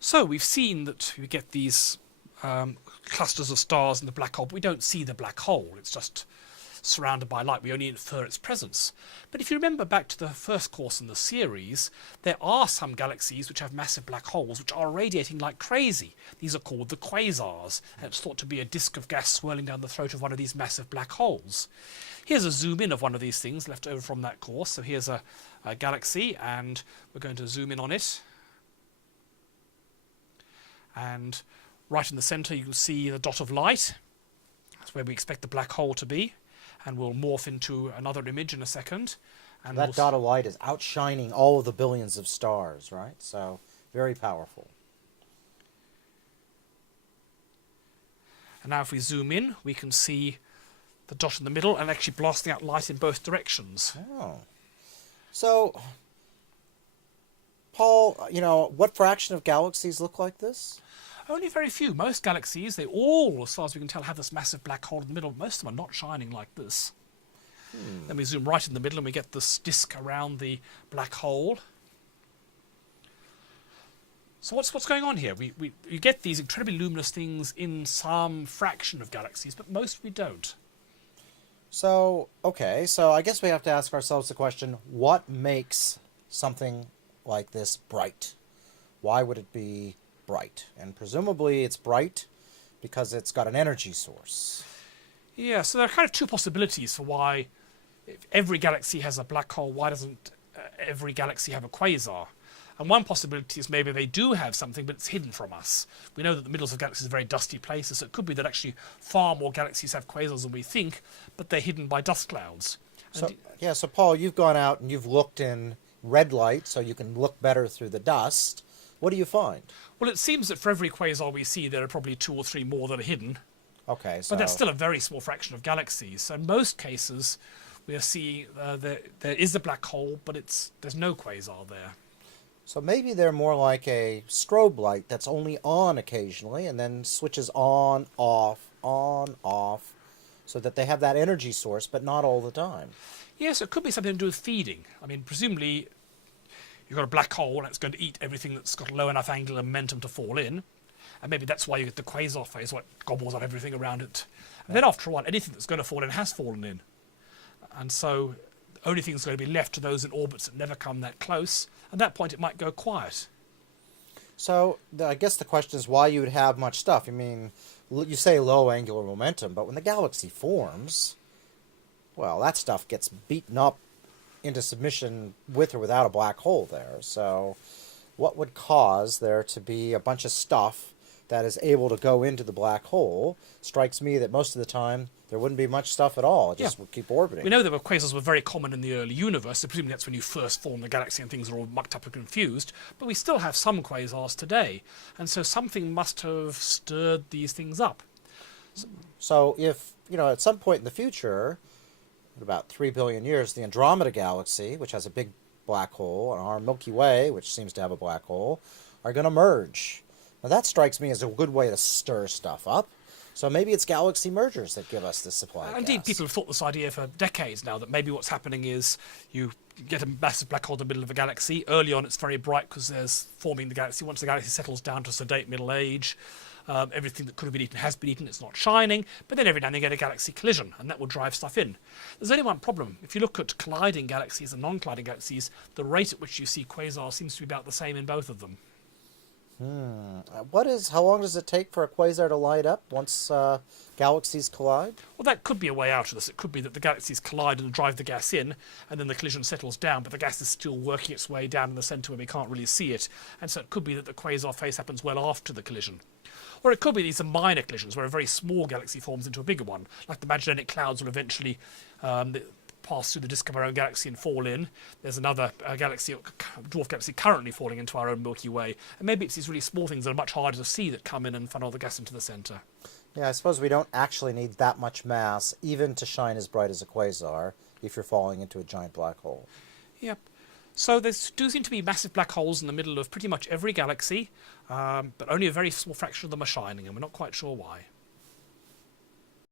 So we've seen that we get these clusters of stars in the black hole, but we don't see the black hole. It's just surrounded by light. We only infer its presence. But if you remember back to the first course in the series, there are some galaxies which have massive black holes which are radiating like crazy. These are called the quasars, and it's thought to be a disk of gas swirling down the throat of one of these massive black holes. Here's a zoom in of one of these things left over from that course. So here's a galaxy, and we're going to zoom in on it. And right in the centre you can see the dot of light. That's where we expect the black hole to be. And we'll morph into another image in a second. And that dot of light is outshining all of the billions of stars, right? So, very powerful. And now if we zoom in, we can see the dot in the middle and actually blasting out light in both directions. Oh. So, Paul, what fraction of galaxies look like this? Only very few. Most galaxies, they all, as far as we can tell, have this massive black hole in the middle. Most of them are not shining like this. Then we zoom right in the middle and we get this disk around the black hole. So what's going on here? We get these incredibly luminous things in some fraction of galaxies, but most we don't. So, okay, so I guess we have to ask ourselves the question, what makes something like this bright? Why would it be bright? And presumably it's bright because it's got an energy source. Yeah, so there are kind of two possibilities for why, if every galaxy has a black hole, why doesn't every galaxy have a quasar? And one possibility is maybe they do have something, but it's hidden from us. We know that the middles of galaxies are very dusty places, so it could be that actually far more galaxies have quasars than we think, but they're hidden by dust clouds. So Paul, you've gone out and you've looked in red light so you can look better through the dust. What do you find? Well, it seems that for every quasar we see, there are probably 2 or 3 more that are hidden. Okay, so... But that's still a very small fraction of galaxies. So in most cases, we are seeing there is a black hole, but there's no quasar there. So maybe they're more like a strobe light that's only on occasionally and then switches on, off, so that they have that energy source, but not all the time. Yes, it could be something to do with feeding. I mean, presumably, you've got a black hole and it's going to eat everything that's got a low enough angular momentum to fall in. And maybe that's why you get the quasar phase, what gobbles up everything around it. And then after a while, anything that's going to fall in has fallen in. And so the only thing that's going to be left are those in orbits that never come that close. At that point, it might go quiet. So I guess the question is why you would have much stuff. I mean, you say low angular momentum, but when the galaxy forms, well, that stuff gets beaten up into submission with or without a black hole there. So what would cause there to be a bunch of stuff that is able to go into the black hole? Strikes me that most of the time there wouldn't be much stuff at all. It just would keep orbiting. We know that quasars were very common in the early universe, so presumably that's when you first formed the galaxy and things are all mucked up and confused. But we still have some quasars today, and so something must have stirred these things up. So if, at some point in the future, in about 3 billion years, the Andromeda galaxy, which has a big black hole, and our Milky Way, which seems to have a black hole, are going to merge. Now that strikes me as a good way to stir stuff up. So maybe it's galaxy mergers that give us this supply of Indeed, gas. people have thought this idea for decades now, that maybe what's happening is you get a massive black hole in the middle of a galaxy. Early on it's very bright because there's forming the galaxy. Once the galaxy settles down to sedate middle age, everything that could have been eaten has been eaten, it's not shining, but then every now and then you get a galaxy collision, and that will drive stuff in. There's only one problem. If you look at colliding galaxies and non-colliding galaxies, the rate at which you see quasars seems to be about the same in both of them. How long does it take for a quasar to light up once galaxies collide? Well, that could be a way out of this. It could be that the galaxies collide and drive the gas in, and then the collision settles down, but the gas is still working its way down in the centre where we can't really see it. And so it could be that the quasar phase happens well after the collision. Or it could be these are minor collisions where a very small galaxy forms into a bigger one, like the magellanic clouds will eventually pass through the disk of our own galaxy and fall in. There's another dwarf galaxy currently falling into our own Milky Way. And maybe it's these really small things that are much harder to see that come in and funnel the gas into the centre. Yeah, I suppose we don't actually need that much mass even to shine as bright as a quasar if you're falling into a giant black hole. Yep. So there do seem to be massive black holes in the middle of pretty much every galaxy, but only a very small fraction of them are shining, and we're not quite sure why.